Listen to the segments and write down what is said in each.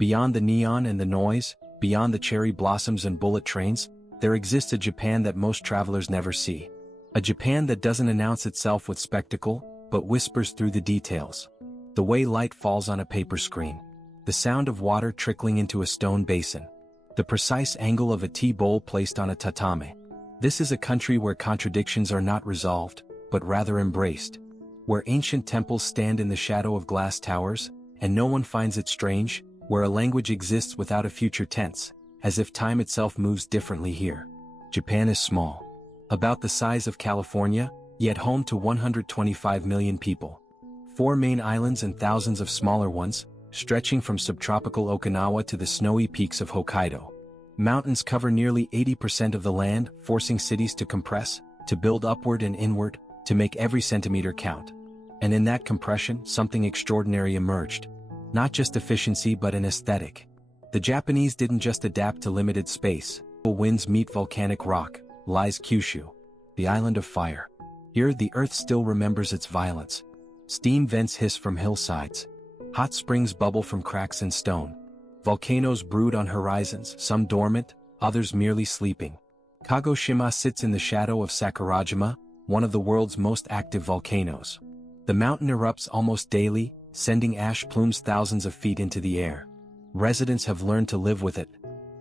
Beyond the neon and the noise, beyond the cherry blossoms and bullet trains, there exists a Japan that most travelers never see. A Japan that doesn't announce itself with spectacle, but whispers through the details. The way light falls on a paper screen. The sound of water trickling into a stone basin. The precise angle of a tea bowl placed on a tatame. This is a country where contradictions are not resolved, but rather embraced. Where ancient temples stand in the shadow of glass towers, and no one finds it strange, where a language exists without a future tense, as if time itself moves differently here. Japan is small. About the size of California, yet home to 125 million people. 4 main islands and thousands of smaller ones, stretching from subtropical Okinawa to the snowy peaks of Hokkaido. Mountains cover nearly 80% of the land, forcing cities to compress, to build upward and inward, to make every centimeter count. And in that compression, something extraordinary emerged. Not just efficiency but an aesthetic. The Japanese didn't just adapt to limited space. Winds meet volcanic rock, lies Kyushu, the island of fire. Here the earth still remembers its violence. Steam vents hiss from hillsides. Hot springs bubble from cracks in stone. Volcanoes brood on horizons, some dormant, others merely sleeping. Kagoshima sits in the shadow of Sakurajima, one of the world's most active volcanoes. The mountain erupts almost daily, sending ash plumes thousands of feet into the air. Residents have learned to live with it.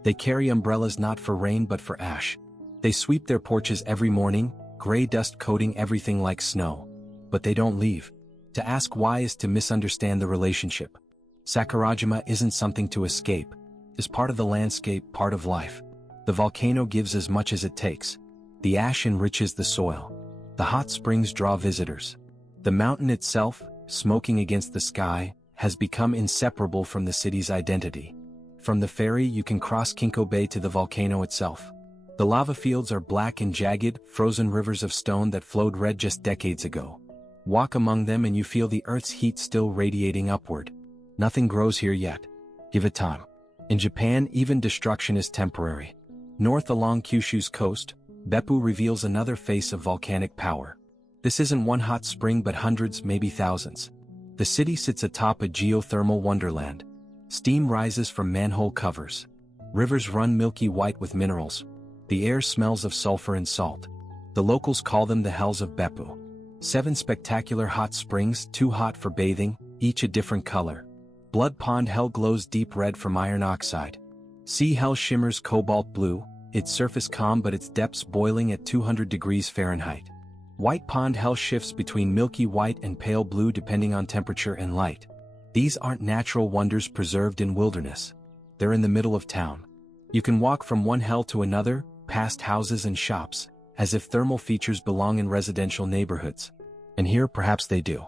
They carry umbrellas not for rain but for ash. They sweep their porches every morning, gray dust coating everything like snow. But they don't leave. To ask why is to misunderstand the relationship. Sakurajima isn't something to escape. It's part of the landscape, part of life. The volcano gives as much as it takes. The ash enriches the soil. The hot springs draw visitors. The mountain itself, smoking against the sky, has become inseparable from the city's identity. From the ferry you can cross Kinko Bay to the volcano itself. The lava fields are black and jagged, frozen rivers of stone that flowed red just decades ago. Walk among them and you feel the earth's heat still radiating upward. Nothing grows here yet. Give it time. In Japan, even destruction is temporary. North along Kyushu's coast, Beppu reveals another face of volcanic power. This isn't one hot spring but hundreds, maybe thousands. The city sits atop a geothermal wonderland. Steam rises from manhole covers. Rivers run milky white with minerals. The air smells of sulfur and salt. The locals call them the hells of Beppu. 7 spectacular hot springs, too hot for bathing, each a different color. Blood Pond Hell glows deep red from iron oxide. Sea Hell shimmers cobalt blue, its surface calm but its depths boiling at 200 degrees Fahrenheit. White Pond Hell shifts between milky white and pale blue depending on temperature and light. These aren't natural wonders preserved in wilderness. They're in the middle of town. You can walk from one hell to another, past houses and shops, as if thermal features belong in residential neighborhoods. And here perhaps they do.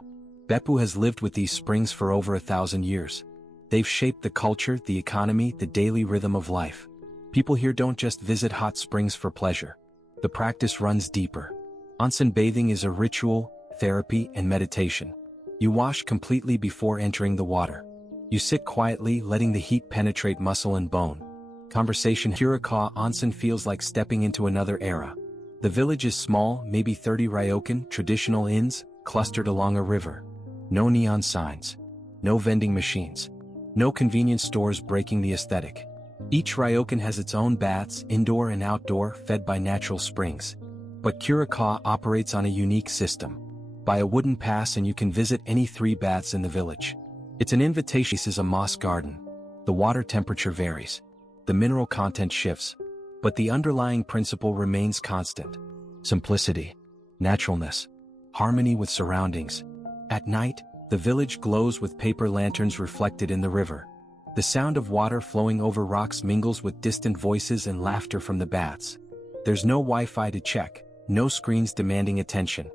Beppu has lived with these springs for over 1,000 years. They've shaped the culture, the economy, the daily rhythm of life. People here don't just visit hot springs for pleasure. The practice runs deeper. Onsen bathing is a ritual, therapy, and meditation. You wash completely before entering the water. You sit quietly, letting the heat penetrate muscle and bone. Conversation. Shirakawa onsen feels like stepping into another era. The village is small, maybe 30 ryokan, traditional inns, clustered along a river. No neon signs. No vending machines. No convenience stores breaking the aesthetic. Each ryokan has its own baths, indoor and outdoor, fed by natural springs. But Shirakawa operates on a unique system. Buy a wooden pass and you can visit any 3 baths in the village. It's an invitation. This is a moss garden. The water temperature varies. The mineral content shifts. But the underlying principle remains constant. Simplicity. Naturalness. Harmony with surroundings. At night, the village glows with paper lanterns reflected in the river. The sound of water flowing over rocks mingles with distant voices and laughter from the baths. There's no Wi-Fi to check, no screens demanding attention.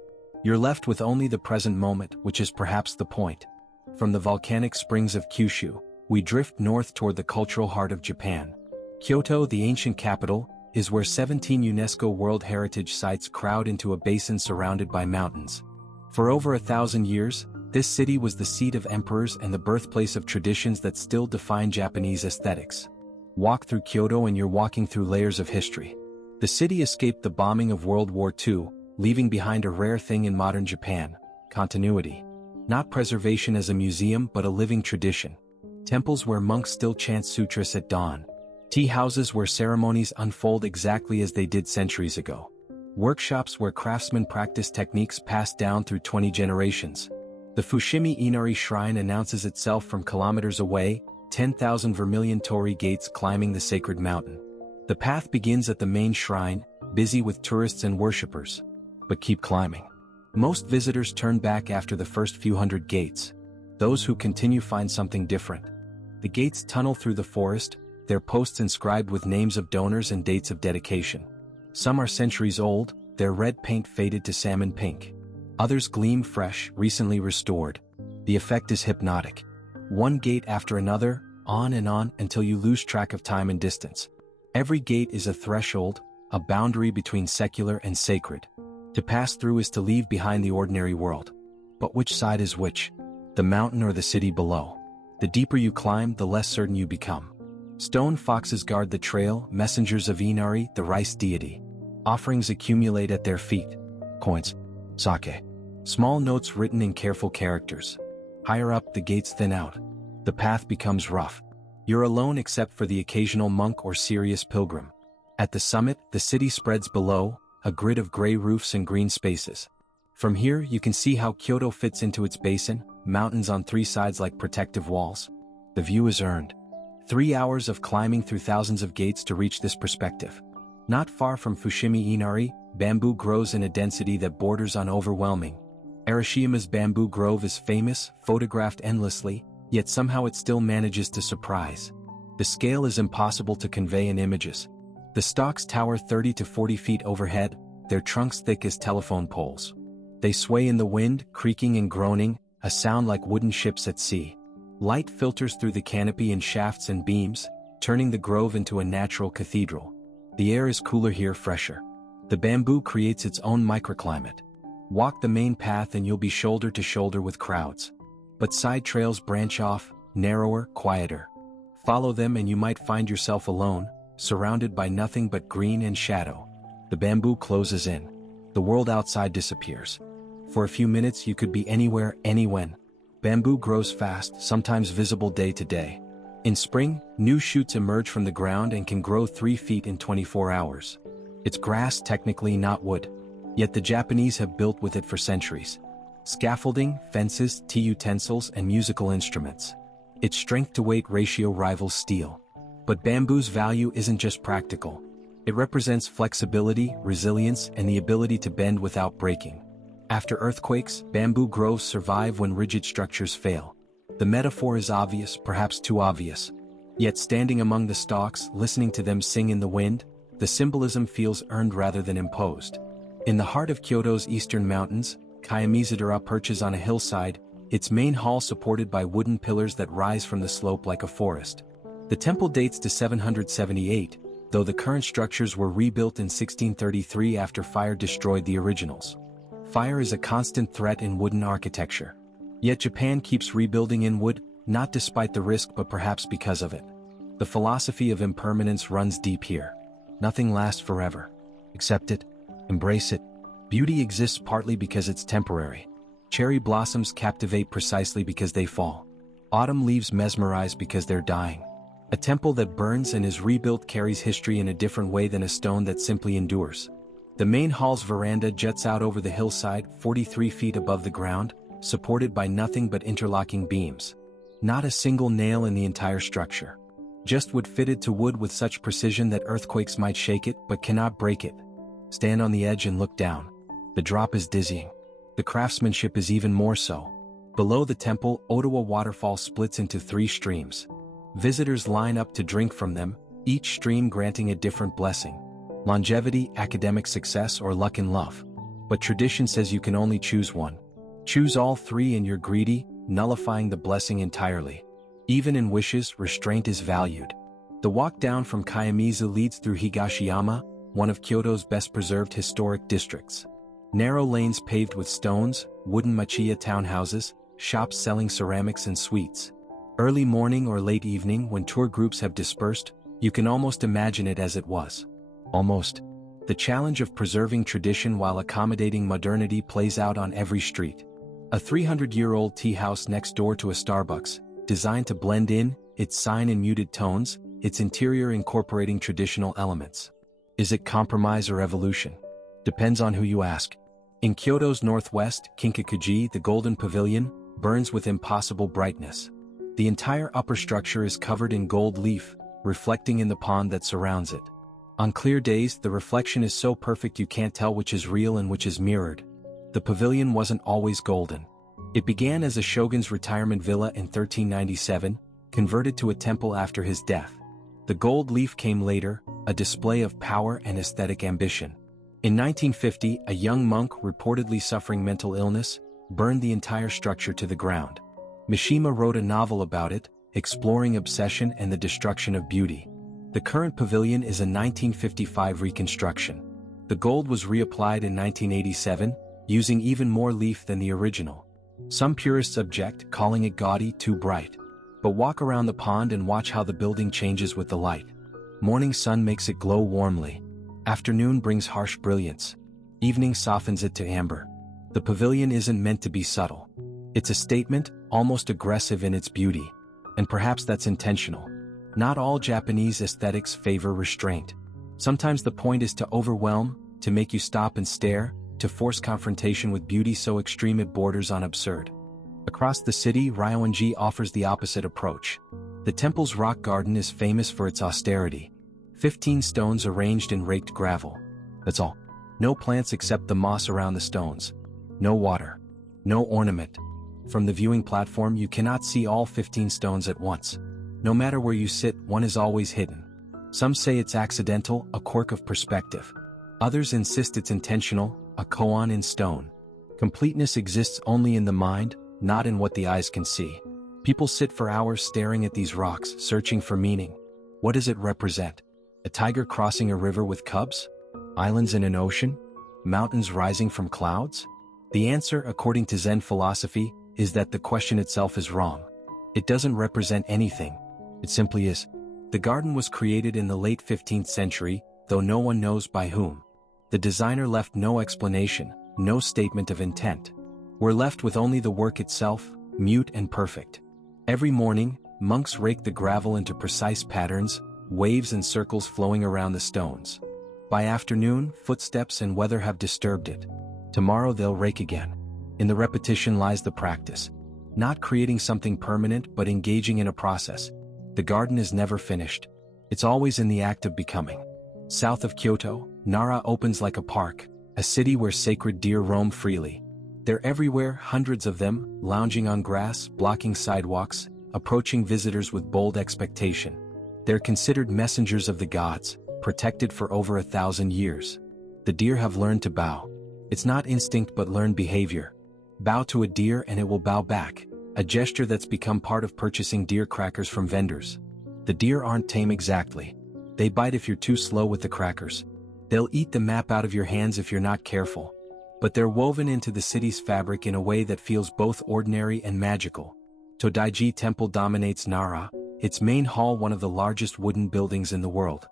You're left with only the present moment, which is perhaps the point. From the volcanic springs of Kyushu, we drift north toward the cultural heart of Japan. Kyoto, the ancient capital, is where 17 UNESCO World Heritage Sites crowd into a basin surrounded by mountains. For over 1,000 years, this city was the seat of emperors and the birthplace of traditions that still define Japanese aesthetics. Walk through Kyoto and you're walking through layers of history. The city escaped the bombing of World War II, leaving behind a rare thing in modern Japan: continuity. Not preservation as a museum but a living tradition. temples where monks still chant sutras at dawn, tea houses where ceremonies unfold exactly as they did centuries ago, workshops where craftsmen practice techniques passed down through 20 generations. The Fushimi Inari shrine announces itself from kilometers away, 10,000 vermilion torii gates climbing the sacred mountain. The path begins at the main shrine, busy with tourists and worshippers. But keep climbing. Most visitors turn back after the first few hundred gates. Those who continue find something different. The gates tunnel through the forest, their posts inscribed with names of donors and dates of dedication. Some are centuries old, their red paint faded to salmon pink. Others gleam fresh, recently restored. The effect is hypnotic. One gate after another, on and on until you lose track of time and distance. Every gate is a threshold, a boundary between secular and sacred. To pass through is to leave behind the ordinary world. But which side is which? The mountain or the city below? The deeper you climb, the less certain you become. Stone foxes guard the trail, messengers of Inari, the rice deity. Offerings accumulate at their feet. Coins. Sake. Small notes written in careful characters. Higher up, the gates thin out. The path becomes rough. You're alone except for the occasional monk or serious pilgrim. At the summit, the city spreads below, a grid of gray roofs and green spaces. From here, you can see how Kyoto fits into its basin, mountains on three sides like protective walls. The view is earned. 3 hours of climbing through thousands of gates to reach this perspective. Not far from Fushimi Inari, bamboo grows in a density that borders on overwhelming. Arashiyama's bamboo grove is famous, photographed endlessly, yet somehow it still manages to surprise. The scale is impossible to convey in images. The stalks tower 30 to 40 feet overhead, their trunks thick as telephone poles. They sway in the wind, creaking and groaning, a sound like wooden ships at sea. Light filters through the canopy in shafts and beams, turning the grove into a natural cathedral. The air is cooler here, fresher. The bamboo creates its own microclimate. Walk the main path and you'll be shoulder to shoulder with crowds. But side trails branch off, narrower, quieter. Follow them and you might find yourself alone, surrounded by nothing but green and shadow. The bamboo closes in. The world outside disappears. For a few minutes you could be anywhere, anywhen. Bamboo grows fast, sometimes visible day to day. In spring, new shoots emerge from the ground and can grow 3 feet in 24 hours. It's grass, technically not wood. Yet the Japanese have built with it for centuries. Scaffolding, fences, tea utensils, and musical instruments. Its strength-to-weight ratio rivals steel. But bamboo's value isn't just practical. It represents flexibility, resilience, and the ability to bend without breaking. After earthquakes, bamboo groves survive when rigid structures fail. The metaphor is obvious, perhaps too obvious. Yet standing among the stalks, listening to them sing in the wind, the symbolism feels earned rather than imposed. In the heart of Kyoto's eastern mountains, Kiyomizadera perches on a hillside, its main hall supported by wooden pillars that rise from the slope like a forest. The temple dates to 778, though the current structures were rebuilt in 1633 after fire destroyed the originals. Fire is a constant threat in wooden architecture. Yet Japan keeps rebuilding in wood, not despite the risk but perhaps because of it. The philosophy of impermanence runs deep here. Nothing lasts forever. Accept it. Embrace it. Beauty exists partly because it's temporary. Cherry blossoms captivate precisely because they fall. Autumn leaves mesmerize because they're dying. A temple that burns and is rebuilt carries history in a different way than a stone that simply endures. The main hall's veranda juts out over the hillside, 43 feet above the ground, supported by nothing but interlocking beams. Not a single nail in the entire structure. Just wood fitted to wood with such precision that earthquakes might shake it but cannot break it. Stand on the edge and look down. The drop is dizzying. The craftsmanship is even more so. Below the temple, Ottawa Waterfall splits into 3 streams. Visitors line up to drink from them, each stream granting a different blessing. Longevity, academic success, or luck in love. But tradition says you can only choose one. Choose all 3 and you're greedy, nullifying the blessing entirely. Even in wishes, restraint is valued. The walk down from Kiyomizu leads through Higashiyama, one of Kyoto's best-preserved historic districts. Narrow lanes paved with stones, wooden machiya townhouses, shops selling ceramics and sweets. Early morning or late evening when tour groups have dispersed, you can almost imagine it as it was. Almost. The challenge of preserving tradition while accommodating modernity plays out on every street. A 300-year-old tea house next door to a Starbucks, designed to blend in, its sign in muted tones, its interior incorporating traditional elements. Is it compromise or evolution? Depends on who you ask. In Kyoto's northwest, Kinkakuji, the Golden Pavilion, burns with impossible brightness. The entire upper structure is covered in gold leaf, reflecting in the pond that surrounds it. On clear days, the reflection is so perfect you can't tell which is real and which is mirrored. The pavilion wasn't always golden. It began as a shogun's retirement villa in 1397, converted to a temple after his death. The gold leaf came later, a display of power and aesthetic ambition. In 1950, a young monk reportedly suffering mental illness burned the entire structure to the ground. Mishima wrote a novel about it, exploring obsession and the destruction of beauty. The current pavilion is a 1955 reconstruction. The gold was reapplied in 1987, using even more leaf than the original. Some purists object, calling it gaudy, too bright. But walk around the pond and watch how the building changes with the light. Morning sun makes it glow warmly. Afternoon brings harsh brilliance. Evening softens it to amber. The pavilion isn't meant to be subtle. It's a statement, almost aggressive in its beauty. And perhaps that's intentional. Not all Japanese aesthetics favor restraint. Sometimes the point is to overwhelm, to make you stop and stare, to force confrontation with beauty so extreme it borders on absurd. Across the city, Ryoanji offers the opposite approach. The temple's rock garden is famous for its austerity. 15 stones arranged in raked gravel. That's all. No plants except the moss around the stones. No water. No ornament. From the viewing platform you cannot see all 15 stones at once. No matter where you sit, one is always hidden. Some say it's accidental, a quirk of perspective. Others insist it's intentional, a koan in stone. Completeness exists only in the mind, not in what the eyes can see. People sit for hours staring at these rocks, searching for meaning. What does it represent? A tiger crossing a river with cubs? Islands in an ocean? Mountains rising from clouds? The answer, according to Zen philosophy, is that the question itself is wrong. It doesn't represent anything. It simply is. The garden was created in the late 15th century, though no one knows by whom. The designer left no explanation, no statement of intent. We're left with only the work itself, mute and perfect. Every morning, monks rake the gravel into precise patterns, waves and circles flowing around the stones. By afternoon, footsteps and weather have disturbed it. Tomorrow they'll rake again. In the repetition lies the practice. Not creating something permanent but engaging in a process. The garden is never finished. It's always in the act of becoming. South of Kyoto, Nara opens like a park, a city where sacred deer roam freely. They're everywhere, hundreds of them, lounging on grass, blocking sidewalks, approaching visitors with bold expectation. They're considered messengers of the gods, protected for over 1,000 years. The deer have learned to bow. It's not instinct but learned behavior. Bow to a deer and it will bow back, a gesture that's become part of purchasing deer crackers from vendors. The deer aren't tame exactly. They bite if you're too slow with the crackers. They'll eat the map out of your hands if you're not careful. But they're woven into the city's fabric in a way that feels both ordinary and magical. Todaiji Temple dominates Nara, its main hall one of the largest wooden buildings in the world.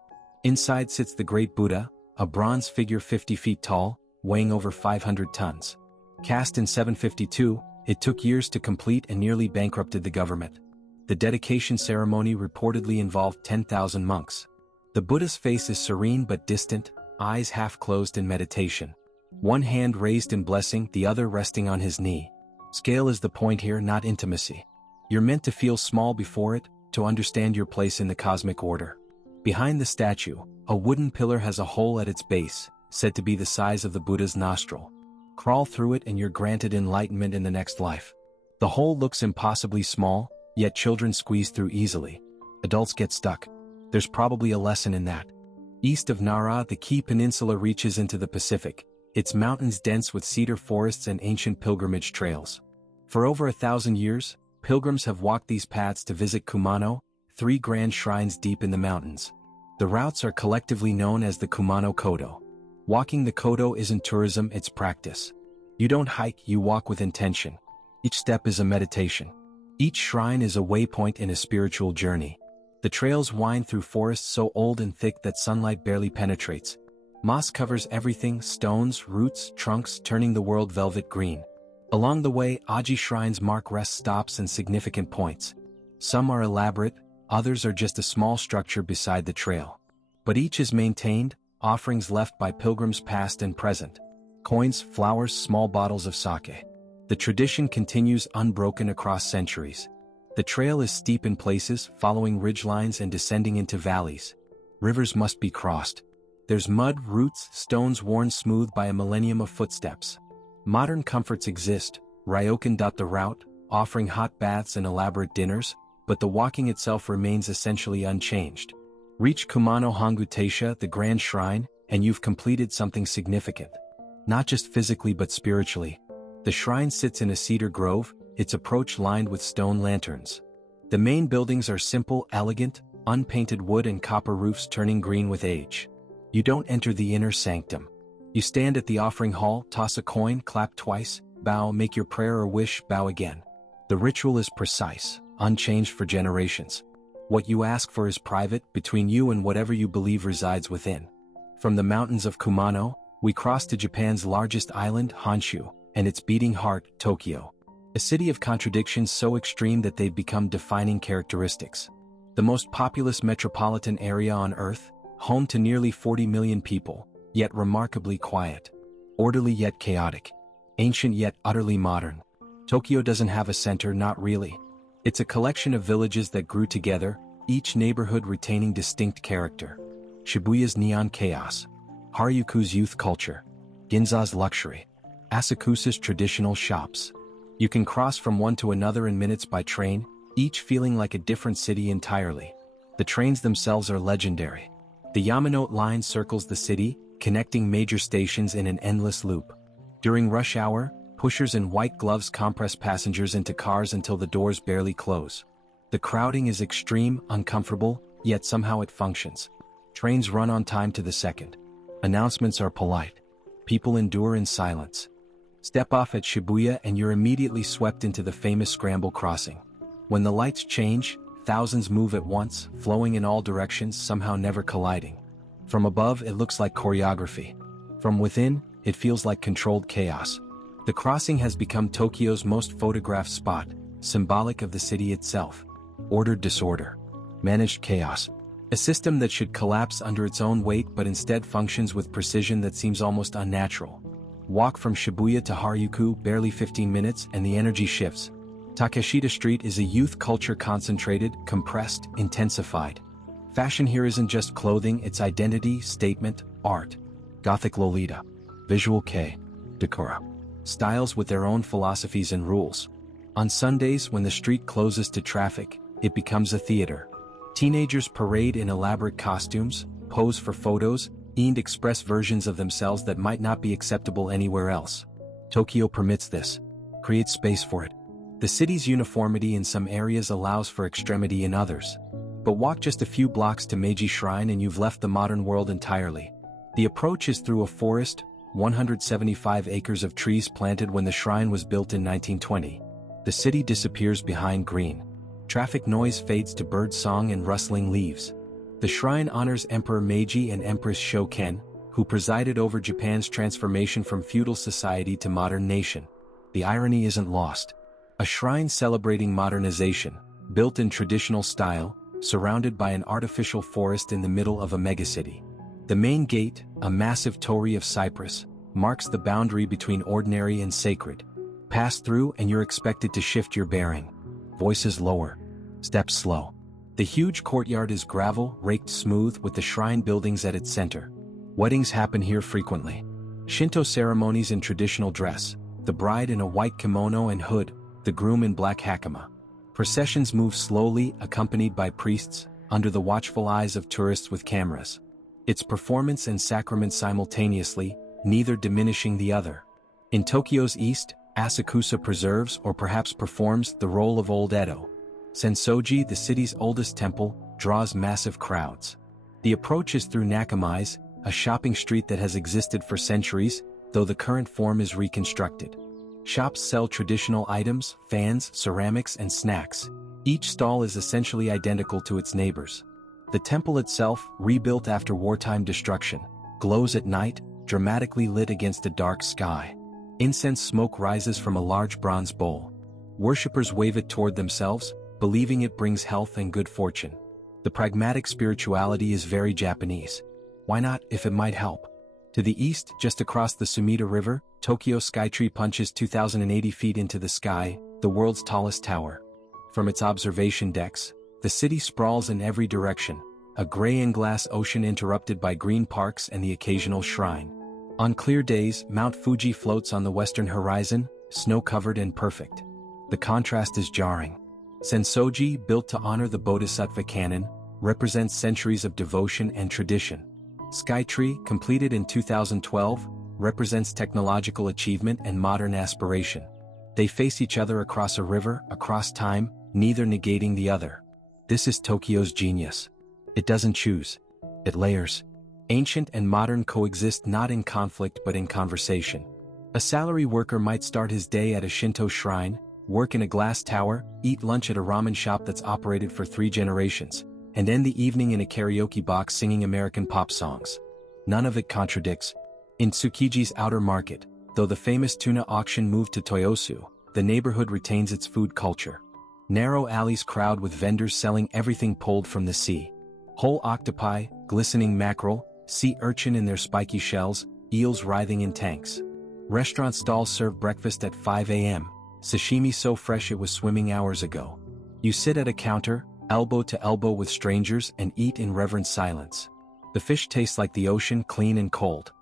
Inside sits the Great Buddha, a bronze figure 50 feet tall, weighing over 500 tons. Cast in 752, it took years to complete and nearly bankrupted the government. The dedication ceremony reportedly involved 10,000 monks. The Buddha's face is serene but distant, eyes half closed in meditation. One hand raised in blessing, the other resting on his knee. Scale is the point here, not intimacy. You're meant to feel small before it, to understand your place in the cosmic order. Behind the statue, a wooden pillar has a hole at its base, said to be the size of the Buddha's nostril. Crawl through it and you're granted enlightenment in the next life. The hole looks impossibly small, yet children squeeze through easily. Adults get stuck. There's probably a lesson in that. East of Nara, the Kii Peninsula reaches into the Pacific, its mountains dense with cedar forests and ancient pilgrimage trails. For over 1,000 years, pilgrims have walked these paths to visit Kumano, 3 grand shrines deep in the mountains. The routes are collectively known as the Kumano Kodo. Walking the Kodo isn't tourism, it's practice. You don't hike, you walk with intention. Each step is a meditation. Each shrine is a waypoint in a spiritual journey. The trails wind through forests so old and thick that sunlight barely penetrates. Moss covers everything, stones, roots, trunks, turning the world velvet green. Along the way, Aji shrines mark rest stops and significant points. Some are elaborate, others are just a small structure beside the trail. But each is maintained, offerings left by pilgrims past and present. Coins, flowers, small bottles of sake. The tradition continues unbroken across centuries. The trail is steep in places, following ridgelines and descending into valleys. Rivers must be crossed. There's mud, roots, stones worn smooth by a millennium of footsteps. Modern comforts exist, ryokan. The route, offering hot baths and elaborate dinners, but the walking itself remains essentially unchanged. Reach Kumano Kodo, the grand shrine, and you've completed something significant. Not just physically but spiritually. The shrine sits in a cedar grove, its approach lined with stone lanterns. The main buildings are simple, elegant, unpainted wood and copper roofs turning green with age. You don't enter the inner sanctum. You stand at the offering hall, toss a coin, clap twice, bow, make your prayer or wish, bow again. The ritual is precise, unchanged for generations. What you ask for is private, between you and whatever you believe resides within. From the mountains of Kumano, we cross to Japan's largest island, Honshu, and its beating heart, Tokyo. A city of contradictions so extreme that they've become defining characteristics. The most populous metropolitan area on Earth, home to nearly 40 million people, yet remarkably quiet. Orderly yet chaotic. Ancient yet utterly modern. Tokyo doesn't have a center, not really. It's a collection of villages that grew together, each neighborhood retaining distinct character. Shibuya's neon chaos. Harajuku's youth culture. Ginza's luxury. Asakusa's traditional shops. You can cross from one to another in minutes by train, each feeling like a different city entirely. The trains themselves are legendary. The Yamanote line circles the city, connecting major stations in an endless loop. During rush hour, pushers in white gloves compress passengers into cars until the doors barely close. The crowding is extreme, uncomfortable, yet somehow it functions. Trains run on time to the second. Announcements are polite. People endure in silence. Step off at Shibuya and you're immediately swept into the famous scramble crossing. When the lights change, thousands move at once, flowing in all directions, somehow never colliding. From above, it looks like choreography. From within, it feels like controlled chaos. The crossing has become Tokyo's most photographed spot, symbolic of the city itself. Ordered disorder. Managed chaos. A system that should collapse under its own weight but instead functions with precision that seems almost unnatural. Walk from Shibuya to Harajuku, barely 15 minutes, and the energy shifts. Takeshita Street is a youth culture concentrated, compressed, intensified. Fashion here isn't just clothing, it's identity, statement, art. Gothic Lolita. Visual Kei. Decora. Styles with their own philosophies and rules. On Sundays, when the street closes to traffic, it becomes a theater. Teenagers parade in elaborate costumes, pose for photos, and express versions of themselves that might not be acceptable anywhere else. Tokyo permits this. Creates space for it. The city's uniformity in some areas allows for extremity in others. But walk just a few blocks to Meiji Shrine and you've left the modern world entirely. The approach is through a forest, 175 acres of trees planted when the shrine was built in 1920. The city disappears behind green. Traffic noise fades to bird song and rustling leaves. The shrine honors Emperor Meiji and Empress Shoken, who presided over Japan's transformation from feudal society to modern nation. The irony isn't lost. A shrine celebrating modernization, built in traditional style, surrounded by an artificial forest in the middle of a megacity. The main gate, a massive torii of cypress, marks the boundary between ordinary and sacred. Pass through and you're expected to shift your bearing. Voices lower. Steps slow. The huge courtyard is gravel, raked smooth with the shrine buildings at its center. Weddings happen here frequently. Shinto ceremonies in traditional dress, the bride in a white kimono and hood, the groom in black hakama. Processions move slowly, accompanied by priests, under the watchful eyes of tourists with cameras. It's performance and sacrament simultaneously, neither diminishing the other. In Tokyo's east, Asakusa preserves or perhaps performs the role of Old Edo. Sensoji, the city's oldest temple, draws massive crowds. The approach is through Nakamai's, a shopping street that has existed for centuries, though the current form is reconstructed. Shops sell traditional items, fans, ceramics, and snacks. Each stall is essentially identical to its neighbors. The temple itself, rebuilt after wartime destruction, glows at night, dramatically lit against a dark sky. Incense smoke rises from a large bronze bowl. Worshippers wave it toward themselves, believing it brings health and good fortune. The pragmatic spirituality is very Japanese. Why not, if it might help? To the east, just across the Sumida River, Tokyo Skytree punches 2,080 feet into the sky, the world's tallest tower. From its observation decks, the city sprawls in every direction, a gray and glass ocean interrupted by green parks and the occasional shrine. On clear days, Mount Fuji floats on the western horizon, snow-covered and perfect. The contrast is jarring. Sensoji, built to honor the Bodhisattva canon, represents centuries of devotion and tradition. Skytree, completed in 2012, represents technological achievement and modern aspiration. They face each other across a river, across time, neither negating the other. This is Tokyo's genius. It doesn't choose. It layers. Ancient and modern coexist not in conflict but in conversation. A salary worker might start his day at a Shinto shrine, work in a glass tower, eat lunch at a ramen shop that's operated for 3 generations, and end the evening in a karaoke box singing American pop songs. None of it contradicts. In Tsukiji's outer market, though the famous tuna auction moved to Toyosu, the neighborhood retains its food culture. Narrow alleys crowd with vendors selling everything pulled from the sea. Whole octopi, glistening mackerel, sea urchin in their spiky shells, eels writhing in tanks. Restaurant stalls serve breakfast at 5 a.m., sashimi so fresh it was swimming hours ago. You sit at a counter, elbow to elbow with strangers, and eat in reverent silence. The fish tastes like the ocean, clean and cold.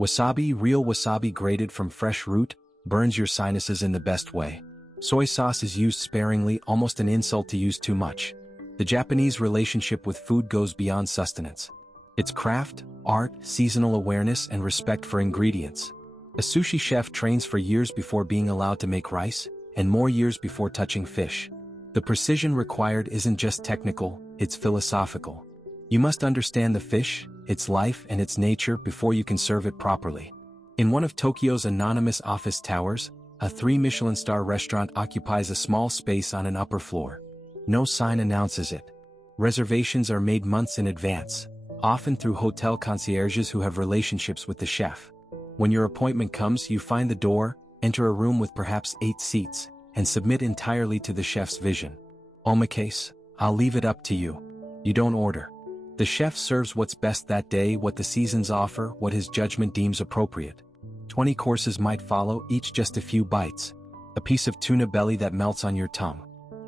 Wasabi, real wasabi grated from fresh root, burns your sinuses in the best way. Soy sauce is used sparingly, almost an insult to use too much. The Japanese relationship with food goes beyond sustenance. It's craft, art, seasonal awareness, and respect for ingredients. A sushi chef trains for years before being allowed to make rice, and more years before touching fish. The precision required isn't just technical, it's philosophical. You must understand the fish, its life and its nature before you can serve it properly. In one of Tokyo's anonymous office towers, a 3 Michelin star restaurant occupies a small space on an upper floor. No sign announces it. Reservations are made months in advance, often through hotel concierges who have relationships with the chef. When your appointment comes, you find the door, enter a room with perhaps 8 seats, and submit entirely to the chef's vision. Omakase, I'll leave it up to you. You don't order. The chef serves what's best that day, what the seasons offer, what his judgment deems appropriate. 20 courses might follow, each just a few bites. A piece of tuna belly that melts on your tongue.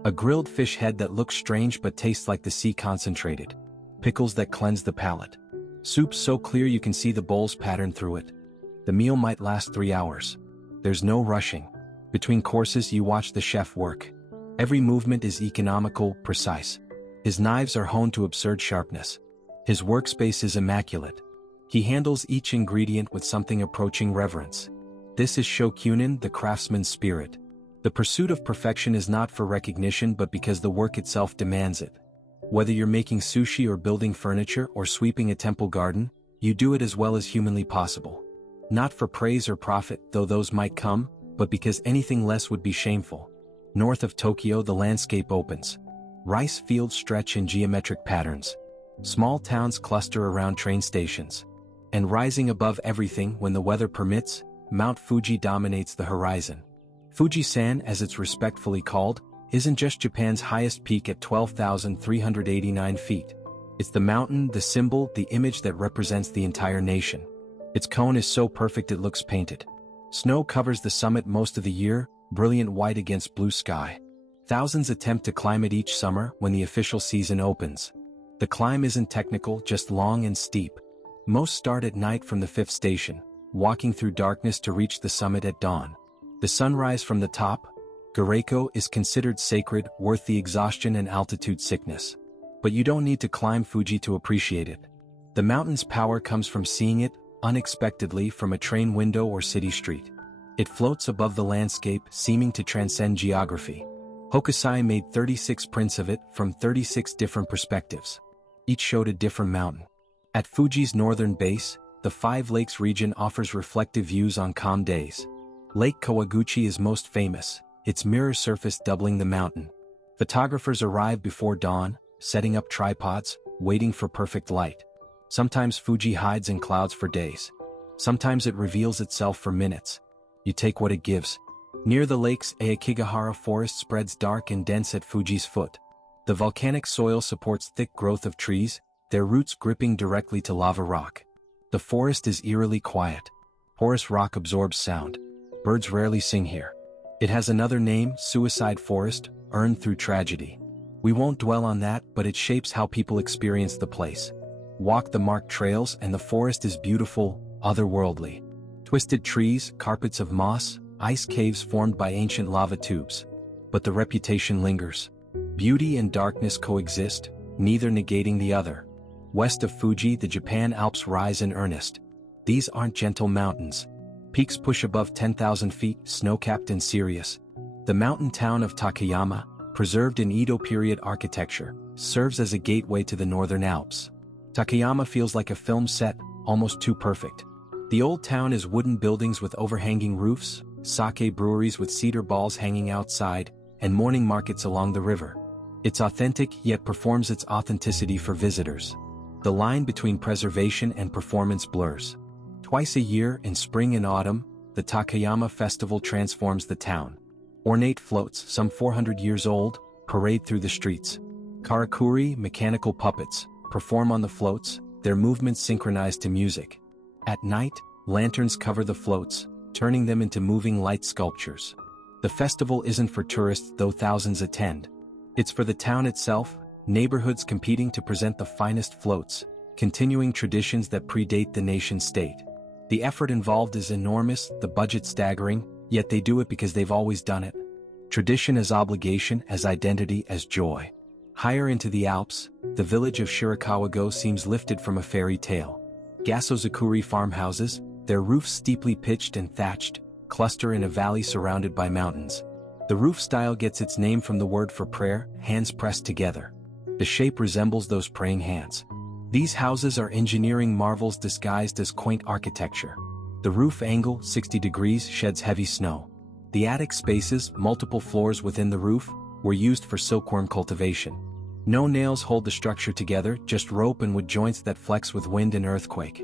A grilled fish head that looks strange but tastes like the sea concentrated. Pickles that cleanse the palate. Soup so clear you can see the bowl's pattern through it. The meal might last 3 hours. There's no rushing. Between courses you watch the chef work. Every movement is economical, precise. His knives are honed to absurd sharpness. His workspace is immaculate. He handles each ingredient with something approaching reverence. This is shokunin, the craftsman's spirit. The pursuit of perfection is not for recognition but because the work itself demands it. Whether you're making sushi or building furniture or sweeping a temple garden, you do it as well as humanly possible. Not for praise or profit, though those might come, but because anything less would be shameful. North of Tokyo the landscape opens. Rice fields stretch in geometric patterns. Small towns cluster around train stations. And rising above everything, when the weather permits, Mount Fuji dominates the horizon. Fujisan, as it's respectfully called, isn't just Japan's highest peak at 12,389 feet. It's the mountain, the symbol, the image that represents the entire nation. Its cone is so perfect it looks painted. Snow covers the summit most of the year, brilliant white against blue sky. Thousands attempt to climb it each summer when the official season opens. The climb isn't technical, just long and steep. Most start at night from the 5th station, walking through darkness to reach the summit at dawn. The sunrise from the top, Gareiko, is considered sacred, worth the exhaustion and altitude sickness. But you don't need to climb Fuji to appreciate it. The mountain's power comes from seeing it, unexpectedly, from a train window or city street. It floats above the landscape, seeming to transcend geography. Hokusai made 36 prints of it, from 36 different perspectives. Each showed a different mountain. At Fuji's northern base, the Five Lakes region offers reflective views on calm days. Lake Kawaguchi is most famous, its mirror surface doubling the mountain. Photographers arrive before dawn, setting up tripods, waiting for perfect light. Sometimes Fuji hides in clouds for days. Sometimes it reveals itself for minutes. You take what it gives. Near the lakes, Aokigahara forest spreads dark and dense at Fuji's foot. The volcanic soil supports thick growth of trees, their roots gripping directly to lava rock. The forest is eerily quiet. Porous rock absorbs sound. Birds rarely sing here. It has another name, suicide forest, earned through tragedy. We won't dwell on that, but it shapes how people experience the place. Walk the marked trails and the forest is beautiful, otherworldly. Twisted trees, carpets of moss, ice caves formed by ancient lava tubes. But the reputation lingers. Beauty and darkness coexist, neither negating the other. West of Fuji, the Japan Alps rise in earnest. These aren't gentle mountains. Peaks push above 10,000 feet, snow-capped and serious. The mountain town of Takayama, preserved in Edo period architecture, serves as a gateway to the northern Alps. Takayama feels like a film set, almost too perfect. The old town is wooden buildings with overhanging roofs, sake breweries with cedar balls hanging outside, and morning markets along the river. It's authentic yet performs its authenticity for visitors. The line between preservation and performance blurs. Twice a year, in spring and autumn, the Takayama Festival transforms the town. Ornate floats, some 400 years old, parade through the streets. Karakuri, mechanical puppets, perform on the floats, their movements synchronized to music. At night, lanterns cover the floats, turning them into moving light sculptures. The festival isn't for tourists, though thousands attend. It's for the town itself, neighborhoods competing to present the finest floats, continuing traditions that predate the nation-state. The effort involved is enormous, the budget staggering, yet they do it because they've always done it. Tradition as obligation, as identity, as joy. Higher into the Alps, the village of Shirakawa-go seems lifted from a fairy tale. Gasozakuri farmhouses, their roofs steeply pitched and thatched, cluster in a valley surrounded by mountains. The roof style gets its name from the word for prayer, hands pressed together. The shape resembles those praying hands. These houses are engineering marvels disguised as quaint architecture. The roof angle, 60 degrees, sheds heavy snow. The attic spaces, multiple floors within the roof, were used for silkworm cultivation. No nails hold the structure together, just rope and wood joints that flex with wind and earthquake.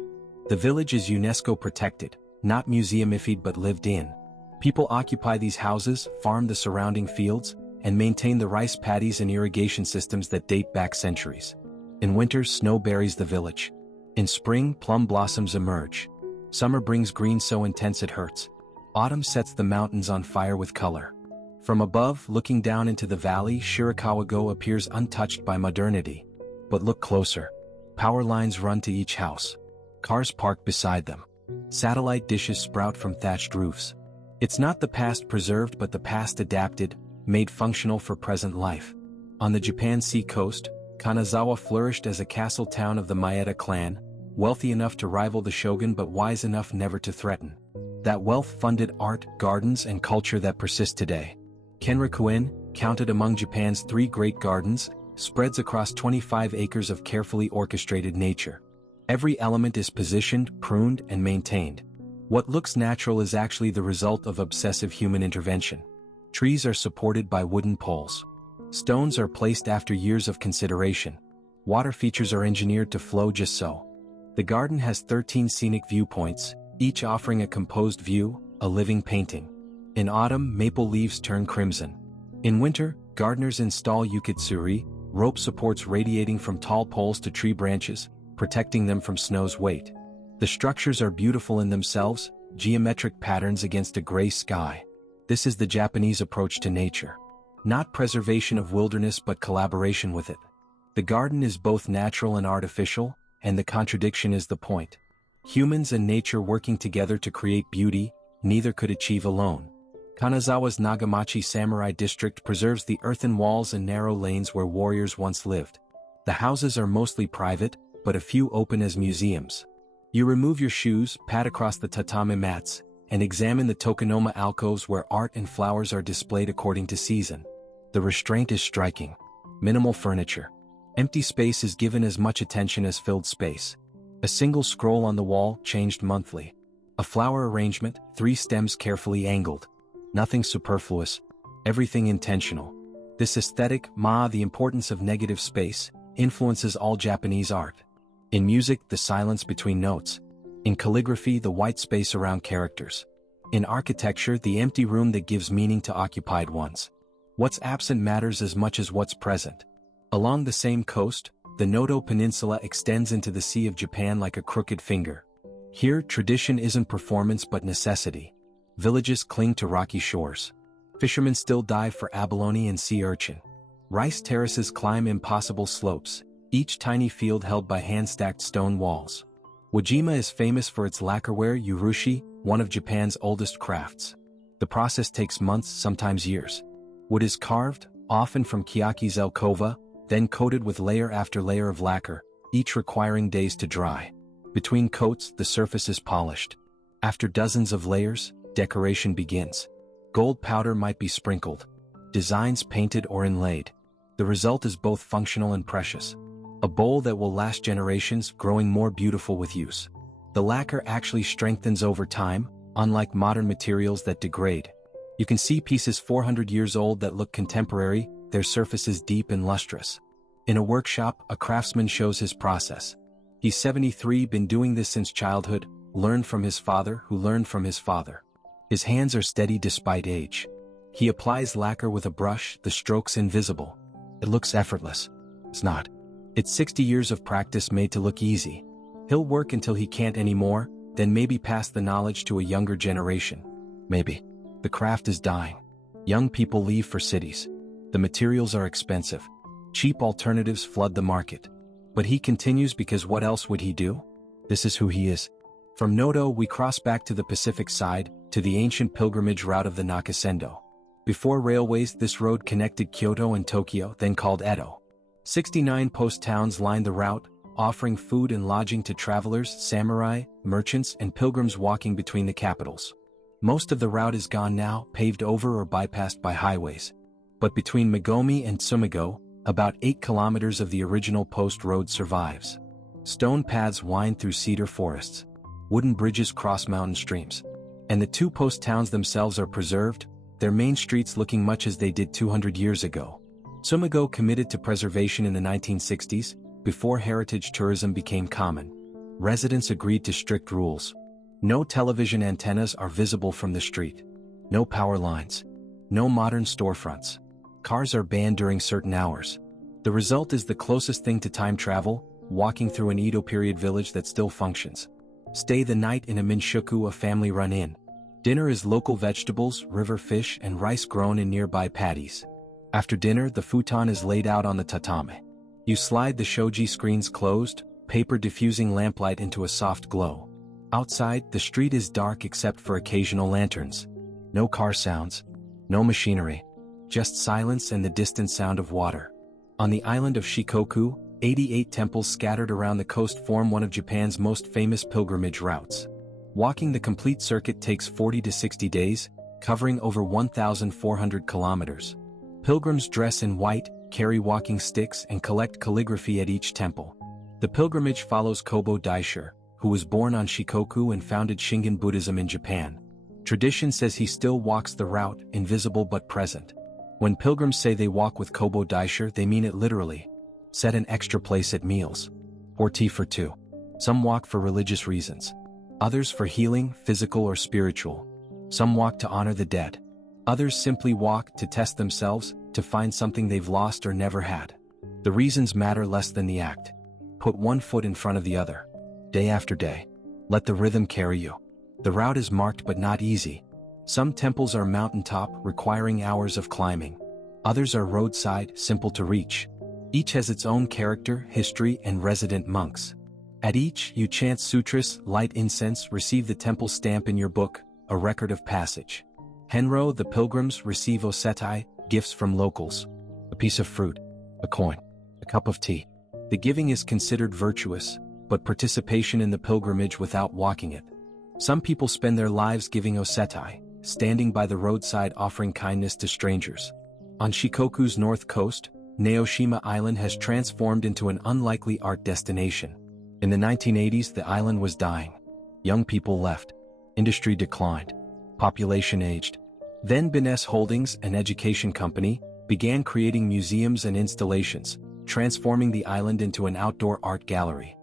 The village is UNESCO protected, not museumified but lived in. People occupy these houses, farm the surrounding fields, and maintain the rice paddies and irrigation systems that date back centuries. In winter, snow buries the village. In spring, plum blossoms emerge. Summer brings green so intense it hurts. Autumn sets the mountains on fire with color. From above, looking down into the valley, Shirakawa-go appears untouched by modernity. But look closer. Power lines run to each house. Cars park beside them. Satellite dishes sprout from thatched roofs. It's not the past preserved but the past adapted, made functional for present life. On the Japan Sea coast, Kanazawa flourished as a castle town of the Maeda clan, wealthy enough to rival the shogun but wise enough never to threaten. That wealth funded art, gardens, and culture that persist today. Kenrikuen, counted among Japan's 3 great gardens, spreads across 25 acres of carefully orchestrated nature. Every element is positioned, pruned, and maintained. What looks natural is actually the result of obsessive human intervention. Trees are supported by wooden poles. Stones are placed after years of consideration. Water features are engineered to flow just so. The garden has 13 scenic viewpoints, each offering a composed view, a living painting. In autumn, maple leaves turn crimson. In winter, gardeners install yukitsuri, rope supports radiating from tall poles to tree branches, protecting them from snow's weight. The structures are beautiful in themselves, geometric patterns against a gray sky. This is the Japanese approach to nature. Not preservation of wilderness but collaboration with it. The garden is both natural and artificial, and the contradiction is the point. Humans and nature working together to create beauty, neither could achieve alone. Kanazawa's Nagamachi Samurai District preserves the earthen walls and narrow lanes where warriors once lived. The houses are mostly private, but a few open as museums. You remove your shoes, pad across the tatami mats, and examine the tokonoma alcoves where art and flowers are displayed according to season. The restraint is striking. Minimal furniture. Empty space is given as much attention as filled space. A single scroll on the wall, changed monthly. A flower arrangement, 3 stems carefully angled. Nothing superfluous. Everything intentional. This aesthetic, the importance of negative space, influences all Japanese art. In music, the silence between notes. In calligraphy, the white space around characters. In architecture, the empty room that gives meaning to occupied ones. What's absent matters as much as what's present. Along the same coast, the Noto Peninsula extends into the Sea of Japan like a crooked finger. Here, tradition isn't performance but necessity. Villages cling to rocky shores. Fishermen still dive for abalone and sea urchin. Rice terraces climb impossible slopes, each tiny field held by hand-stacked stone walls. Wajima is famous for its lacquerware urushi, one of Japan's oldest crafts. The process takes months, sometimes years. Wood is carved, often from Kyaki's alcova, then coated with layer after layer of lacquer, each requiring days to dry. Between coats, the surface is polished. After dozens of layers, decoration begins. Gold powder might be sprinkled. Designs painted or inlaid. The result is both functional and precious. A bowl that will last generations, growing more beautiful with use. The lacquer actually strengthens over time, unlike modern materials that degrade. You can see pieces 400 years old that look contemporary, their surfaces deep and lustrous. In a workshop, a craftsman shows his process. He's 73, been doing this since childhood, learned from his father who learned from his father. His hands are steady despite age. He applies lacquer with a brush, the strokes invisible. It looks effortless. It's not. It's 60 years of practice made to look easy. He'll work until he can't anymore, then maybe pass the knowledge to a younger generation. Maybe. The craft is dying. Young people leave for cities. The materials are expensive. Cheap alternatives flood the market. But he continues because what else would he do? This is who he is. From Noto we cross back to the Pacific side, to the ancient pilgrimage route of the Nakasendo. Before railways, this road connected Kyoto and Tokyo, then called Edo. 69 post towns line the route, offering food and lodging to travelers, samurai, merchants, and pilgrims walking between the capitals. Most of the route is gone now, paved over or bypassed by highways. But between Megumi and Tsumigo, about 8 kilometers of the original post road survives. Stone paths wind through cedar forests. Wooden bridges cross mountain streams. And the 2 post towns themselves are preserved, their main streets looking much as they did 200 years ago. Tsumigo committed to preservation in the 1960s, before heritage tourism became common. Residents agreed to strict rules. No television antennas are visible from the street. No power lines. No modern storefronts. Cars are banned during certain hours. The result is the closest thing to time travel, walking through an Edo period village that still functions. Stay the night in a minshuku, a family-run inn. Dinner is local vegetables, river fish, and rice grown in nearby paddies. After dinner, the futon is laid out on the tatame. You slide the shoji screens closed, paper diffusing lamplight into a soft glow. Outside, the street is dark except for occasional lanterns. No car sounds. No machinery. Just silence and the distant sound of water. On the island of Shikoku, 88 temples scattered around the coast form one of Japan's most famous pilgrimage routes. Walking the complete circuit takes 40 to 60 days, covering over 1,400 kilometers. Pilgrims dress in white, carry walking sticks, and collect calligraphy at each temple. The pilgrimage follows Kobo Daisher, who was born on Shikoku and founded Shingon Buddhism in Japan. Tradition says he still walks the route, invisible but present. When pilgrims say they walk with Kobo Daisher, they mean it literally. Set an extra place at meals. Or tea for 2. Some walk for religious reasons. Others for healing, physical or spiritual. Some walk to honor the dead. Others simply walk to test themselves, to find something they've lost or never had. The reasons matter less than the act. Put one foot in front of the other. Day after day. Let the rhythm carry you. The route is marked but not easy. Some temples are mountaintop, requiring hours of climbing. Others are roadside, simple to reach. Each has its own character, history, and resident monks. At each, you chant sutras, light incense, receive the temple stamp in your book, a record of passage. Henro, the pilgrims, receive osetai, gifts from locals. A piece of fruit. A coin. A cup of tea. The giving is considered virtuous, but participation in the pilgrimage without walking it. Some people spend their lives giving osetai, standing by the roadside offering kindness to strangers. On Shikoku's north coast, Naoshima Island has transformed into an unlikely art destination. In the 1980s, the island was dying. Young people left. Industry declined. Population aged. Then Bines Holdings, an education company, began creating museums and installations, transforming the island into an outdoor art gallery.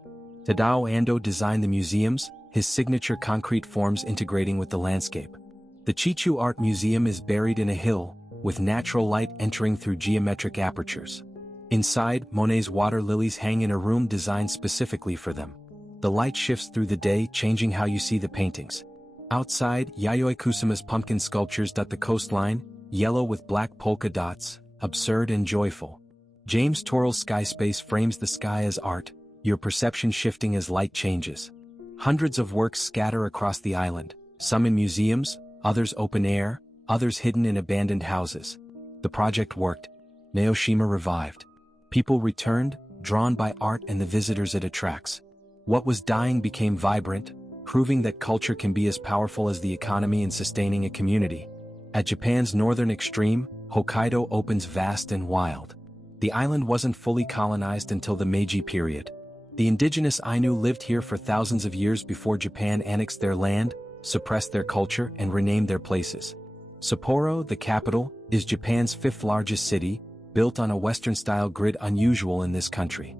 Tadao Ando designed the museums, his signature concrete forms integrating with the landscape. The Chichu Art Museum is buried in a hill, with natural light entering through geometric apertures. Inside, Monet's water lilies hang in a room designed specifically for them. The light shifts through the day, changing how you see the paintings. Outside, Yayoi Kusuma's pumpkin sculptures dot the coastline, yellow with black polka dots, absurd and joyful. James Turrell's sky space frames the sky as art, your perception shifting as light changes. Hundreds of works scatter across the island, some in museums, others open air, others hidden in abandoned houses. The project worked. Naoshima revived. People returned, drawn by art and the visitors it attracts. What was dying became vibrant, proving that culture can be as powerful as the economy in sustaining a community. At Japan's northern extreme, Hokkaido opens vast and wild. The island wasn't fully colonized until the Meiji period. The indigenous Ainu lived here for thousands of years before Japan annexed their land, suppressed their culture, and renamed their places. Sapporo, the capital, is Japan's fifth largest city, built on a Western-style grid unusual in this country.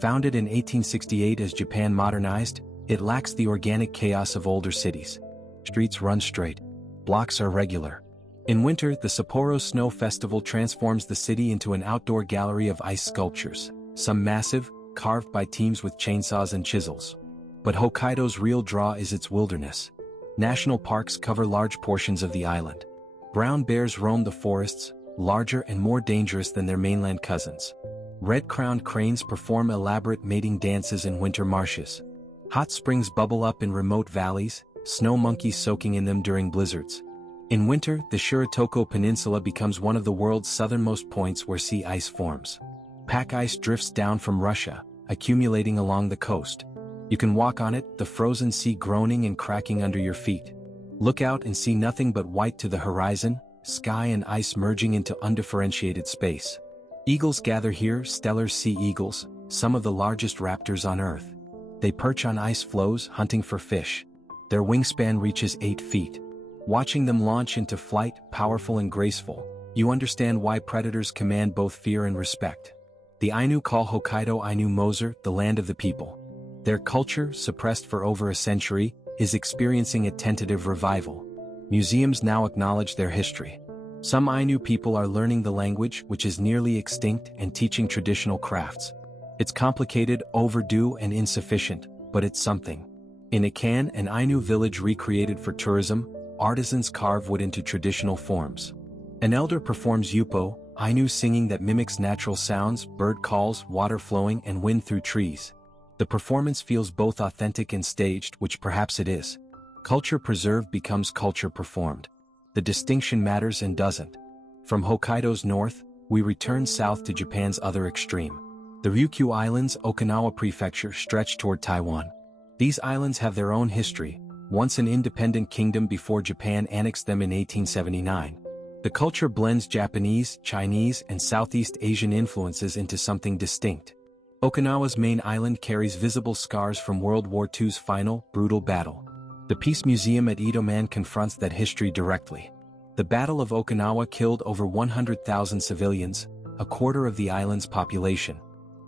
Founded in 1868 as Japan modernized, it lacks the organic chaos of older cities. Streets run straight. Blocks are regular. In winter, the Sapporo Snow Festival transforms the city into an outdoor gallery of ice sculptures, some massive, carved by teams with chainsaws and chisels. But Hokkaido's real draw is its wilderness. National parks cover large portions of the island. Brown bears roam the forests, larger and more dangerous than their mainland cousins. Red-crowned cranes perform elaborate mating dances in winter marshes. Hot springs bubble up in remote valleys, snow monkeys soaking in them during blizzards. In winter, the Shiretoko Peninsula becomes one of the world's southernmost points where sea ice forms. Pack ice drifts down from Russia, accumulating along the coast. You can walk on it, the frozen sea groaning and cracking under your feet. Look out and see nothing but white to the horizon, sky and ice merging into undifferentiated space. Eagles gather here, stellar sea eagles, some of the largest raptors on Earth. They perch on ice floes, hunting for fish. Their wingspan reaches 8 feet. Watching them launch into flight, powerful and graceful, you understand why predators command both fear and respect. The Ainu call Hokkaido Ainu Moser, the land of the people. Their culture, suppressed for over a century, is experiencing a tentative revival. Museums now acknowledge their history. Some Ainu people are learning the language, which is nearly extinct, and teaching traditional crafts. It's complicated, overdue, and insufficient, but it's something. In Akan, an Ainu village recreated for tourism, artisans carve wood into traditional forms. An elder performs yupo, Ainu singing that mimics natural sounds, bird calls, water flowing, and wind through trees. The performance feels both authentic and staged, which perhaps it is. Culture preserved becomes culture performed. The distinction matters and doesn't. From Hokkaido's north, we return south to Japan's other extreme. The Ryukyu Islands, Okinawa Prefecture, stretch toward Taiwan. These islands have their own history, once an independent kingdom before Japan annexed them in 1879. The culture blends Japanese, Chinese, and Southeast Asian influences into something distinct. Okinawa's main island carries visible scars from World War II's final, brutal battle. The Peace Museum at Itoman confronts that history directly. The Battle of Okinawa killed over 100,000 civilians, a quarter of the island's population.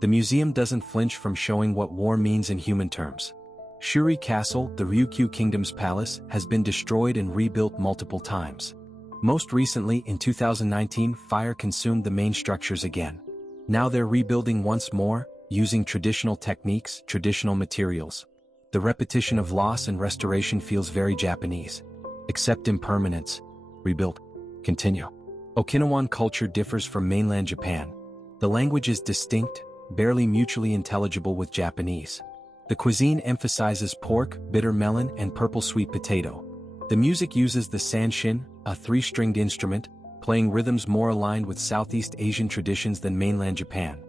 The museum doesn't flinch from showing what war means in human terms. Shuri Castle, the Ryukyu Kingdom's palace, has been destroyed and rebuilt multiple times. Most recently, in 2019, fire consumed the main structures again. Now they're rebuilding once more, using traditional techniques, traditional materials. The repetition of loss and restoration feels very Japanese. Accept impermanence. Rebuild. Continue. Okinawan culture differs from mainland Japan. The language is distinct, barely mutually intelligible with Japanese. The cuisine emphasizes pork, bitter melon, and purple sweet potato. The music uses the sanshin, a 3-stringed instrument, playing rhythms more aligned with Southeast Asian traditions than mainland Japan.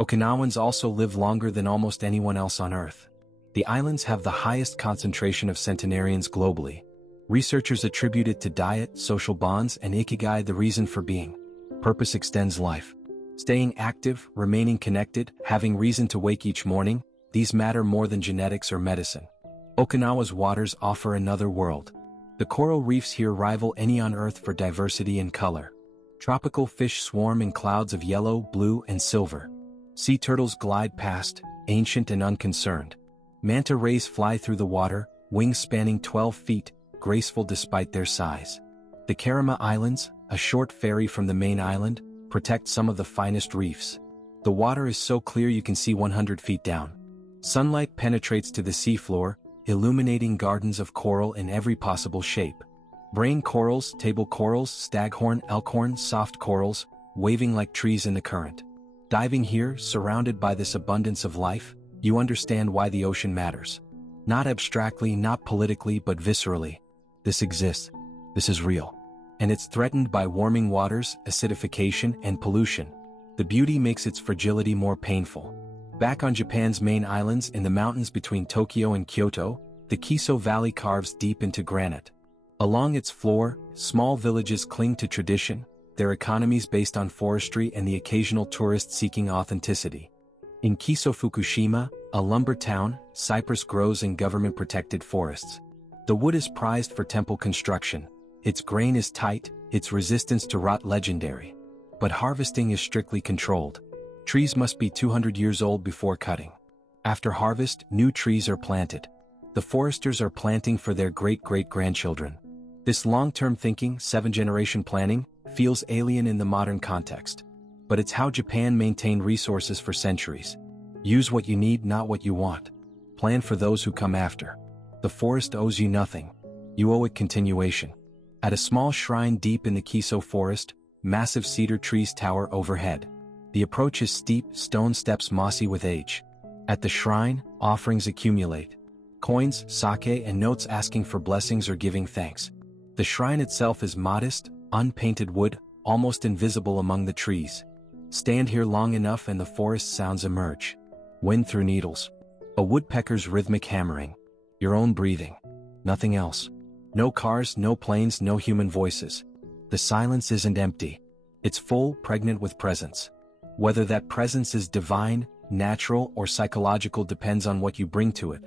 Okinawans also live longer than almost anyone else on Earth. The islands have the highest concentration of centenarians globally. Researchers attribute it to diet, social bonds, and ikigai, the reason for being. Purpose extends life. Staying active, remaining connected, having reason to wake each morning, these matter more than genetics or medicine. Okinawa's waters offer another world. The coral reefs here rival any on Earth for diversity and color. Tropical fish swarm in clouds of yellow, blue, and silver. Sea turtles glide past, ancient and unconcerned. Manta rays fly through the water, wings spanning 12 feet, graceful despite their size. The Kerama Islands, a short ferry from the main island, protect some of the finest reefs. The water is so clear you can see 100 feet down. Sunlight penetrates to the seafloor, illuminating gardens of coral in every possible shape. Brain corals, table corals, staghorn, elkhorn, soft corals, waving like trees in the current. Diving here, surrounded by this abundance of life, you understand why the ocean matters. Not abstractly, not politically, but viscerally. This exists. This is real. And it's threatened by warming waters, acidification, and pollution. The beauty makes its fragility more painful. Back on Japan's main islands in the mountains between Tokyo and Kyoto, the Kiso Valley carves deep into granite. Along its floor, small villages cling to tradition, their economies based on forestry and the occasional tourist seeking authenticity. In Kiso Fukushima, a lumber town, cypress grows in government-protected forests. The wood is prized for temple construction. Its grain is tight, its resistance to rot legendary. But harvesting is strictly controlled. Trees must be 200 years old before cutting. After harvest, new trees are planted. The foresters are planting for their great-great-grandchildren. This long-term thinking, seven-generation planning, feels alien in the modern context. But it's how Japan maintained resources for centuries. Use what you need, not what you want. Plan for those who come after. The forest owes you nothing. You owe it continuation. At a small shrine deep in the Kiso forest, massive cedar trees tower overhead. The approach is steep, stone steps mossy with age. At the shrine, offerings accumulate. Coins, sake, and notes asking for blessings or giving thanks. The shrine itself is modest, unpainted wood, almost invisible among the trees. Stand here long enough and the forest sounds emerge. Wind through needles. A woodpecker's rhythmic hammering. Your own breathing. Nothing else. No cars, no planes, no human voices. The silence isn't empty. It's full, pregnant with presence. Whether that presence is divine, natural, or psychological depends on what you bring to it.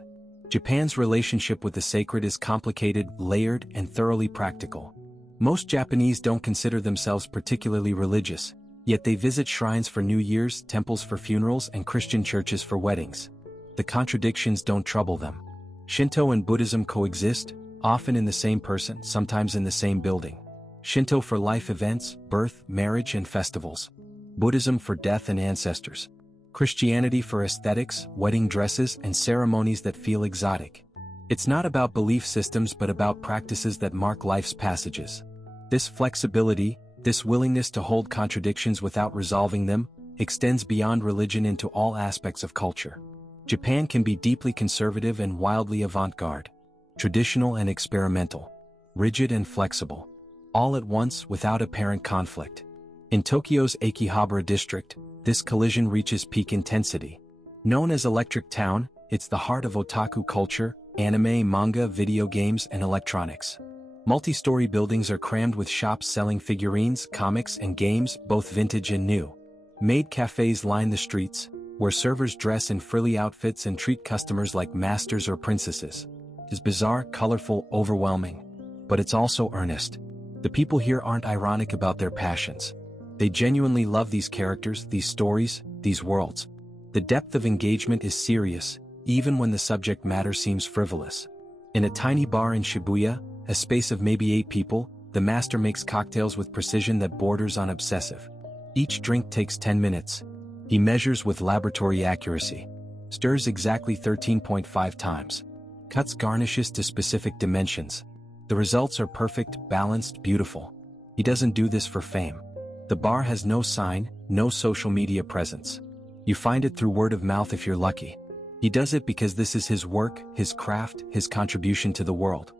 Japan's relationship with the sacred is complicated, layered, and thoroughly practical. Most Japanese don't consider themselves particularly religious, yet they visit shrines for New Year's, temples for funerals, and Christian churches for weddings. The contradictions don't trouble them. Shinto and Buddhism coexist, often in the same person, sometimes in the same building. Shinto for life events, birth, marriage, and festivals. Buddhism for death and ancestors. Christianity for aesthetics, wedding dresses, and ceremonies that feel exotic. It's not about belief systems but about practices that mark life's passages. This flexibility, this willingness to hold contradictions without resolving them, extends beyond religion into all aspects of culture. Japan can be deeply conservative and wildly avant-garde. Traditional and experimental. Rigid and flexible. All at once without apparent conflict. In Tokyo's Akihabara district, this collision reaches peak intensity. Known as Electric Town, it's the heart of otaku culture, anime, manga, video games, and electronics. Multi-story buildings are crammed with shops selling figurines, comics, and games, both vintage and new. Maid cafes line the streets, where servers dress in frilly outfits and treat customers like masters or princesses. It's bizarre, colorful, overwhelming. But it's also earnest. The people here aren't ironic about their passions. They genuinely love these characters, these stories, these worlds. The depth of engagement is serious, even when the subject matter seems frivolous. In a tiny bar in Shibuya, a space of maybe 8 people, the master makes cocktails with precision that borders on obsessive. Each drink takes 10 minutes. He measures with laboratory accuracy. Stirs exactly 13.5 times. Cuts garnishes to specific dimensions. The results are perfect, balanced, beautiful. He doesn't do this for fame. The bar has no sign, no social media presence. You find it through word of mouth if you're lucky. He does it because this is his work, his craft, his contribution to the world.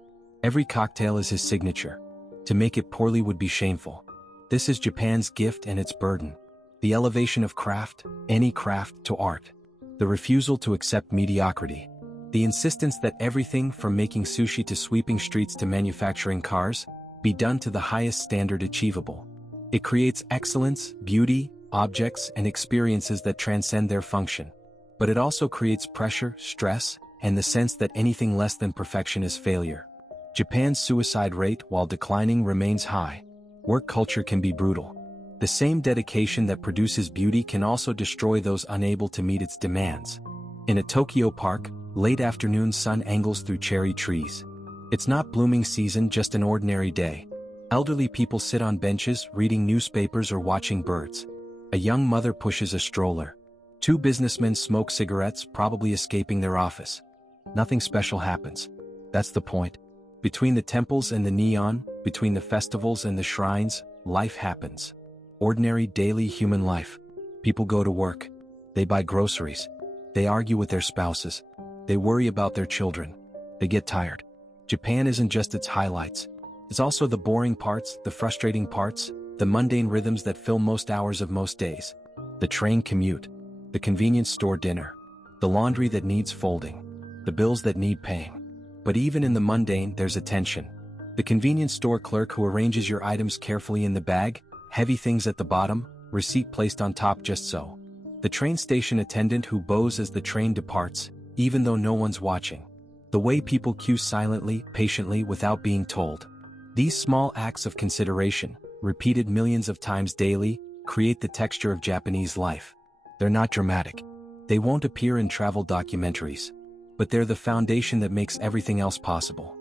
Every cocktail is his signature. To make it poorly would be shameful. This is Japan's gift and its burden. The elevation of craft, any craft, to art. The refusal to accept mediocrity. The insistence that everything from making sushi to sweeping streets to manufacturing cars be done to the highest standard achievable. It creates excellence, beauty, objects, and experiences that transcend their function. But it also creates pressure, stress, and the sense that anything less than perfection is failure. Japan's suicide rate, while declining, remains high. Work culture can be brutal. The same dedication that produces beauty can also destroy those unable to meet its demands. In a Tokyo park, late afternoon sun angles through cherry trees. It's not blooming season, just an ordinary day. Elderly people sit on benches, reading newspapers or watching birds. A young mother pushes a stroller. Two businessmen smoke cigarettes, probably escaping their office. Nothing special happens. That's the point. Between the temples and the neon, between the festivals and the shrines, life happens. Ordinary daily human life. People go to work. They buy groceries. They argue with their spouses. They worry about their children. They get tired. Japan isn't just its highlights. It's also the boring parts, the frustrating parts, the mundane rhythms that fill most hours of most days. The train commute. The convenience store dinner. The laundry that needs folding. The bills that need paying. But even in the mundane, there's a tension. The convenience store clerk who arranges your items carefully in the bag, heavy things at the bottom, receipt placed on top just so. The train station attendant who bows as the train departs, even though no one's watching. The way people queue silently, patiently, without being told. These small acts of consideration, repeated millions of times daily, create the texture of Japanese life. They're not dramatic. They won't appear in travel documentaries. But they're the foundation that makes everything else possible.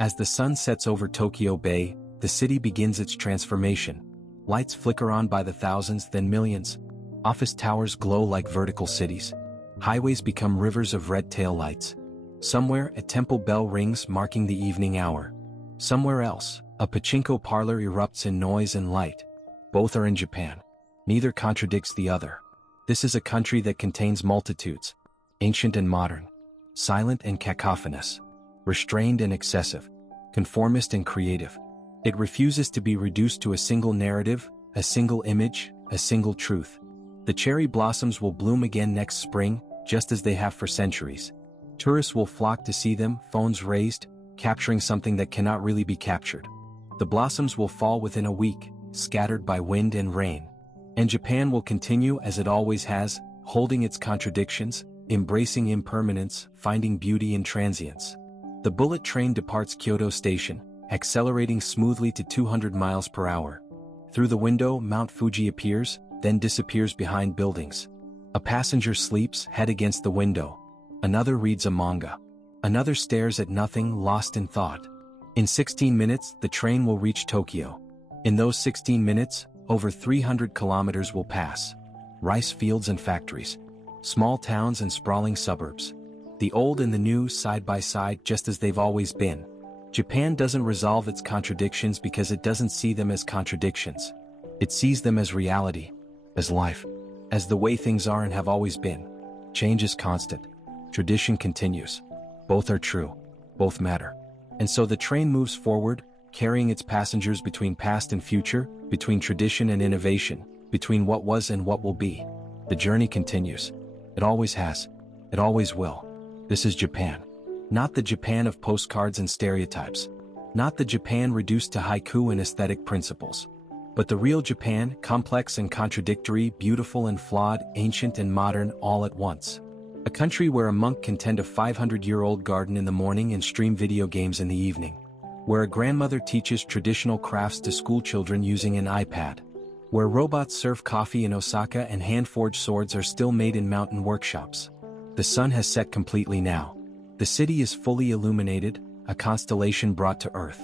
As the sun sets over Tokyo Bay, the city begins its transformation. Lights flicker on by the thousands, then millions. Office towers glow like vertical cities. Highways become rivers of red tail lights. Somewhere, a temple bell rings, marking the evening hour. Somewhere else, a pachinko parlor erupts in noise and light. Both are in Japan. Neither contradicts the other. This is a country that contains multitudes, ancient and modern, silent and cacophonous, restrained and excessive, conformist and creative. It refuses to be reduced to a single narrative, a single image, a single truth. The cherry blossoms will bloom again next spring, just as they have for centuries. Tourists will flock to see them, phones raised, capturing something that cannot really be captured. The blossoms will fall within a week, scattered by wind and rain. And Japan will continue as it always has, holding its contradictions, embracing impermanence, finding beauty in transience. The bullet train departs Kyoto Station, accelerating smoothly to 200 miles per hour. Through the window, Mount Fuji appears, then disappears behind buildings. A passenger sleeps, head against the window. Another reads a manga. Another stares at nothing, lost in thought. In 16 minutes, the train will reach Tokyo. In those 16 minutes, over 300 kilometers will pass. Rice fields and factories. Small towns and sprawling suburbs. The old and the new side by side, just as they've always been. Japan doesn't resolve its contradictions because it doesn't see them as contradictions. It sees them as reality, as life, as the way things are and have always been. Change is constant. Tradition continues. Both are true. Both matter. And so the train moves forward, carrying its passengers between past and future, between tradition and innovation, between what was and what will be. The journey continues. It always has. It always will. This is Japan. Not the Japan of postcards and stereotypes. Not the Japan reduced to haiku and aesthetic principles. But the real Japan, complex and contradictory, beautiful and flawed, ancient and modern, all at once. A country where a monk can tend a 500-year-old garden in the morning and stream video games in the evening. Where a grandmother teaches traditional crafts to schoolchildren using an iPad. Where robots serve coffee in Osaka and hand-forged swords are still made in mountain workshops. The sun has set completely now. The city is fully illuminated, a constellation brought to Earth.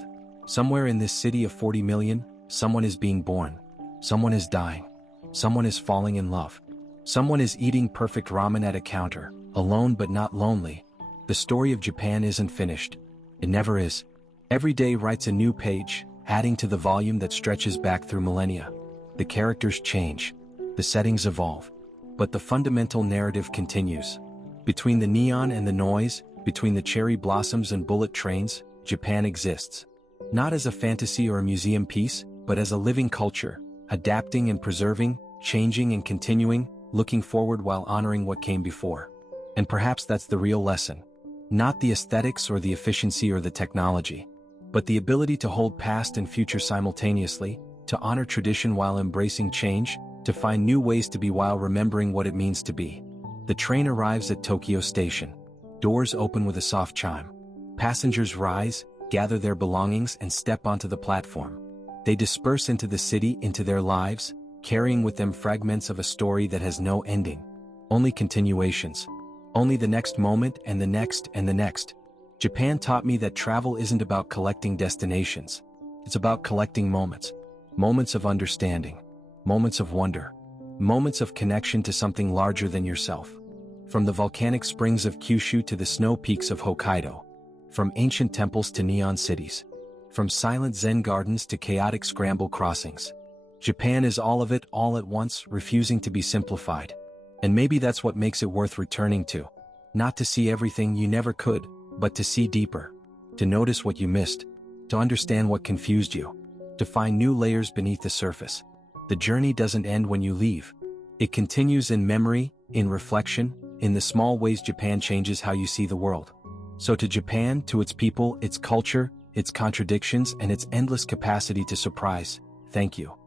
Somewhere in this city of 40 million, someone is being born. Someone is dying. Someone is falling in love. Someone is eating perfect ramen at a counter, alone but not lonely. The story of Japan isn't finished. It never is. Every day writes a new page, adding to the volume that stretches back through millennia. The characters change. The settings evolve. But the fundamental narrative continues. Between the neon and the noise, between the cherry blossoms and bullet trains, Japan exists. Not as a fantasy or a museum piece, but as a living culture, adapting and preserving, changing and continuing, looking forward while honoring what came before. And perhaps that's the real lesson. Not the aesthetics or the efficiency or the technology, but the ability to hold past and future simultaneously, to honor tradition while embracing change, to find new ways to be while remembering what it means to be. The train arrives at Tokyo Station. Doors open with a soft chime. Passengers rise, gather their belongings and step onto the platform. They disperse into the city, into their lives, carrying with them fragments of a story that has no ending. Only continuations. Only the next moment and the next and the next. Japan taught me that travel isn't about collecting destinations. It's about collecting moments. Moments of understanding. Moments of wonder. Moments of connection to something larger than yourself. From the volcanic springs of Kyushu to the snow peaks of Hokkaido. From ancient temples to neon cities. From silent Zen gardens to chaotic scramble crossings. Japan is all of it all at once, refusing to be simplified. And maybe that's what makes it worth returning to. Not to see everything you never could, but to see deeper. To notice what you missed. To understand what confused you. To find new layers beneath the surface. The journey doesn't end when you leave. It continues in memory, in reflection, in the small ways Japan changes how you see the world. So to Japan, to its people, its culture, its contradictions, and its endless capacity to surprise, thank you.